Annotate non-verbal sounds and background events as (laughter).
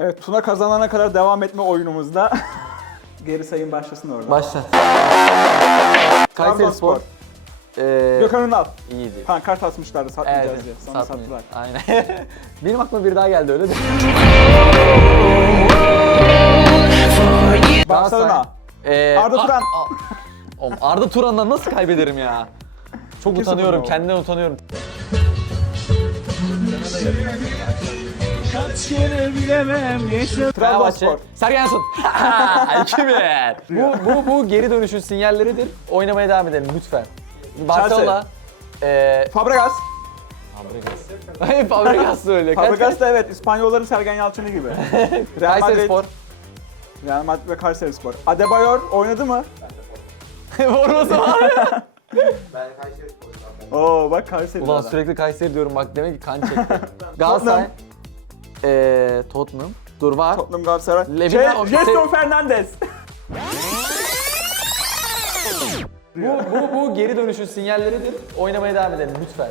Evet Tuna kazanana kadar devam etme oyunumuzda. (laughs) Geri sayım başlasın orada. Başlat. Kayseri Spor. Ee, Gökhan Ünal. iyiydi. Pankart asmışlardı satmayacağız diye. Sonra satmayın. sattılar. Aynen. (laughs) Benim aklıma bir daha geldi öyle de. Barcelona. Ee, Arda Ar- Turan. Aa, Oğlum Arda Turan'dan nasıl kaybederim ya? Çok 2-0 utanıyorum, oldu. kendimden utanıyorum. Fenerbahçe, Trabzonspor. Sergen Yalçın. 2-1. (laughs) bu, bu, bu geri dönüşün sinyalleridir. Oynamaya devam edelim lütfen. Barcelona. Ee, Fabregas. Fabregas. (laughs) Hayır Fabregas öyle. Kaç- Fabregas da evet İspanyolların Sergen Yalçın'ı gibi. (laughs) Real Kayseri Madrid, Spor. Real Madrid ve Kayseri Spor. Adebayor oynadı mı? Forması var ya. Ben Kayseri. Oo bak Kayseri. Ulan sürekli Kayseri diyorum bak demek ki kan çekti. Galatasaray. Ee, Tottenham. Dur var. Tottenham Galatasaray. Levin- Şey, Gerson Fernandez. Bu, bu, bu geri dönüşün sinyalleridir. Oynamaya devam edelim lütfen.